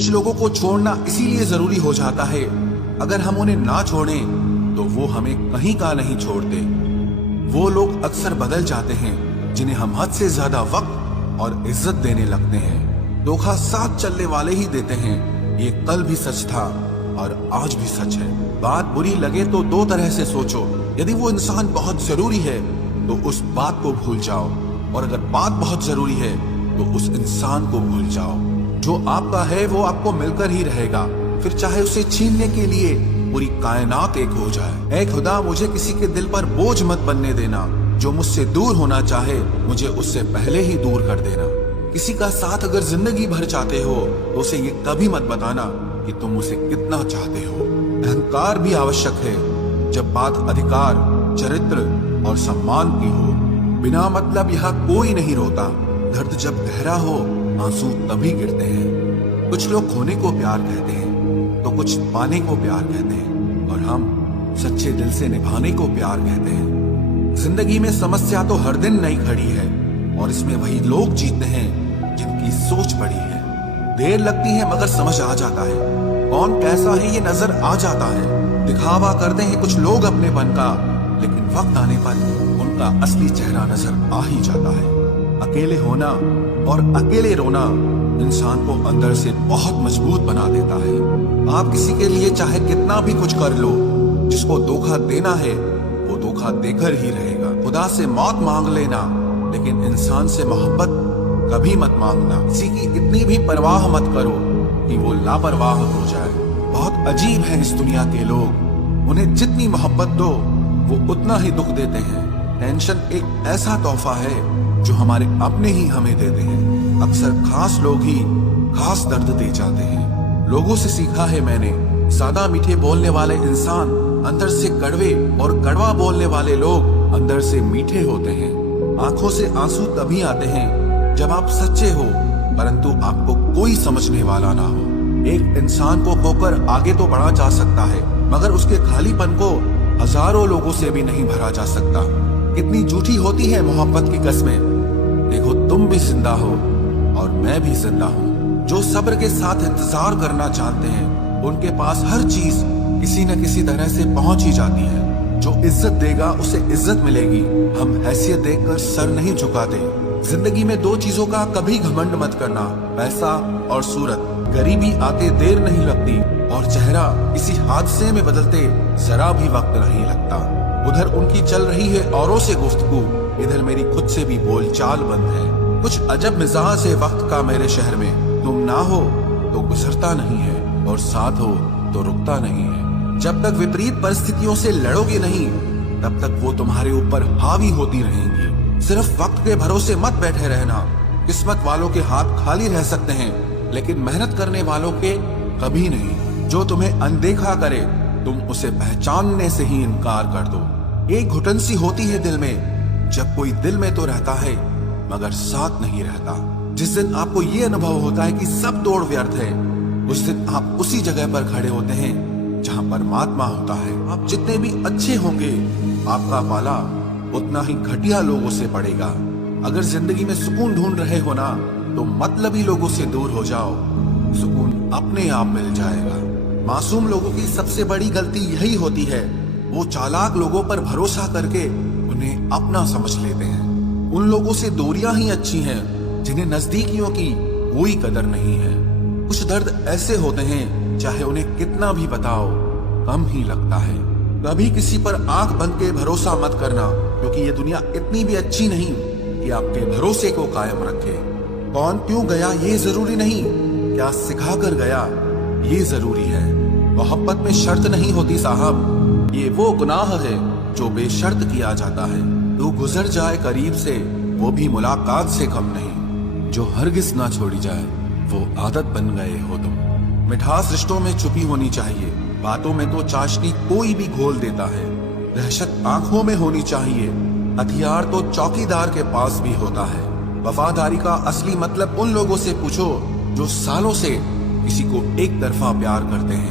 कुछ लोगों को छोड़ना इसीलिए जरूरी हो जाता है, अगर हम उन्हें ना छोड़ें तो वो हमें कहीं का नहीं छोड़ते। वो लोग अक्सर बदल जाते हैं जिन्हें हम हद से ज्यादा वक्त और इज्जत देने लगते हैं। धोखा साथ चलने वाले ही देते हैं, ये कल भी सच था और आज भी सच है। बात बुरी लगे तो दो तरह से सोचो, यदि वो इंसान बहुत जरूरी है तो उस बात को भूल जाओ, और अगर बात बहुत जरूरी है तो उस इंसान को भूल जाओ। जो आपका है वो आपको मिलकर ही रहेगा, फिर चाहे उसे छीनने के लिए पूरी कायनात एक हो जाए। ऐ खुदा, मुझे किसी के दिल पर बोझ मत बनने देना। जो मुझसे दूर होना चाहे मुझे उससे पहले ही दूर कर देना। किसी का साथ अगर जिंदगी भर चाहते हो तो उसे ये कभी मत बताना कि तुम उसे कितना चाहते हो। अहंकार भी आवश्यक है जब बात अधिकार, चरित्र और सम्मान की हो। बिना मतलब यहाँ कोई नहीं रोता। दर्द जब गहरा हो आंसू तभी गिरते हैं। कुछ लोग खोने को प्यार कहते हैं तो कुछ पाने को प्यार कहते हैं, और हम सच्चे दिल से निभाने को प्यार कहते हैं। जिंदगी में समस्या तो हर दिन नई खड़ी है, और इसमें वही लोग जीतते हैं जिनकी सोच बड़ी है। देर लगती है मगर समझ आ जाता है, कौन कैसा है ये नजर आ जाता है। दिखावा करते हैं कुछ लोग अपनेपन का, लेकिन वक्त आने पर उनका असली चेहरा नजर आ ही जाता है। अकेले होना और अकेले रोना इंसान को अंदर से बहुत मजबूत बना देता है। आप किसी के लिए चाहे कितना भी कुछ कर लो, जिसको धोखा देना है वो धोखा देकर ही रहेगा। खुदा से मौत मांग लेना, लेकिन इंसान से मोहब्बत कभी मत मांगना। किसी की इतनी भी परवाह मत करो कि वो लापरवाह हो जाए। बहुत अजीब है इस दुनिया के लोग, उन्हें जितनी मोहब्बत दो वो उतना ही दुख देते हैं। टेंशन एक ऐसा तोहफा है जो हमारे अपने ही हमें देते हैं। अक्सर खास लोग ही खास दर्द दे जाते हैं। लोगों से सीखा है मैंने, सादा मीठे बोलने वाले इंसान अंदर से कड़वे, और कड़वा बोलने वाले लोग अंदर से मीठे होते हैं। आंखों से आंसू तभी आते हैं जब आप सच्चे हो, परंतु आपको कोई समझने वाला ना हो। एक इंसान को खोकर आगे तो बढ़ा जा सकता है, मगर उसके खालीपन को हजारों लोगों से भी नहीं भरा जा सकता। कितनी झूठी होती है मोहब्बत की कस्में। देखो, तुम भी जिंदा हो और मैं भी जिंदा हूँ। जो सब्र के साथ इंतजार करना चाहते हैं उनके पास हर चीज किसी न किसी तरह से पहुंच ही जाती है। जो इज्जत देगा उसे इज्जत मिलेगी। हम हैसियत देखकर सर नहीं झुकाते। जिंदगी में दो चीजों का कभी घमंड मत करना, पैसा और सूरत। गरीबी आते देर नहीं लगती, और चेहरा किसी हादसे में बदलते जरा भी वक्त नहीं लगता। उधर उनकी चल रही है औरों से गुफ्तगू, इधर मेरी खुद से भी बोलचाल बंद है। कुछ अजब मिजाज है वक्त का मेरे शहर में। तुम ना हो तो गुजरता नहीं है, और साथ हो तो रुकता नहीं है। जब तक विपरीत परिस्थितियों से लड़ोगे नहीं, तब तक वो तुम्हारे ऊपर हावी होती रहेंगी। सिर्फ वक्त के भरोसे मत बैठे रहना। किस्मत वालों के हाथ खाली रह सकते हैं, लेकिन मेहनत करने वालों के कभी नहीं। जो तुम्हें अनदेखा करे तुम उसे पहचानने से ही इनकार कर दो। एक घुटन सी होती है दिल में, जब कोई दिल में तो रहता है मगर साथ नहीं रहता। जिस दिन आपको ये अनुभव होता है कि सब दौड़ व्यर्थ है, उस दिन आप उसी जगह पर खड़े होते हैं जहाँ परमात्मा होता है। आप जितने भी अच्छे होंगे, आपका पाला उतना ही घटिया लोगों से पड़ेगा। अगर जिंदगी में सुकून ढूंढ रहे हो ना, तो मतलबी लोगों से दूर हो जाओ, सुकून अपने आप मिल जाएगा। मासूम लोगों की सबसे बड़ी गलती यही होती है, वो चालाक लोगों पर भरोसा करके उन्हें अपना समझ लेते हैं। उन लोगों से दूरियां ही अच्छी हैं जिन्हें नजदीकियों की कोई कदर नहीं है। कुछ दर्द ऐसे होते हैं चाहे उन्हें कितना भी बताओ कम ही लगता है। कभी किसी पर आंख बंद के भरोसा मत करना, क्योंकि ये दुनिया इतनी भी अच्छी नहीं कि आपके भरोसे को कायम रखे। कौन क्यों गया ये जरूरी नहीं, क्या सिखा कर गया ये जरूरी है। मोहब्बत में शर्त नहीं होती साहब, ये वो गुनाह है जो बेशर्त किया जाता है। तू गुजर जाए करीब से, वो भी मुलाकात से कम नहीं। जो हरगिज ना छोड़ी जाए वो आदत बन गए हो तुम। मिठास रिश्तों में छुपी होनी चाहिए, बातों में तो चाशनी कोई भी घोल देता है। दहशत आंखों में होनी चाहिए, हथियार तो चौकीदार के पास भी होता है। वफादारी का असली मतलब उन लोगों से पूछो जो सालों से किसी को एक तरफा प्यार करते हैं।